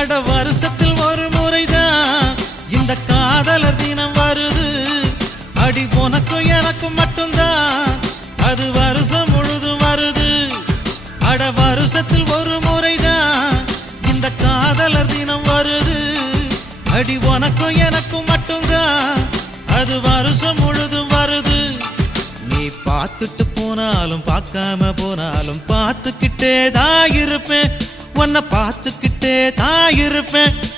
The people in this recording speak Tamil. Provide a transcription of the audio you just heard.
அட வருஷத்தில் ஒரு முறைதான் இந்த காதலர் தினம் வருது. அடி உனக்கும் எனக்கும் மட்டும்தான் அது வருஷம் முழுதும் வருது. அட வருஷத்தில் ஒரு முறைதான் இந்த காதலர் தினம் வருது. அடி உனக்கும் எனக்கும் மட்டும்தான் அது வருஷம் முழுதும் வருது. நீ பார்த்துட்டு போனாலும் பார்க்காம போனாலும் பார்த்துக்கிட்டே தான் இருப்பேன். உன்னை பார்த்துக்கிட்டே தான் இருப்பேன்.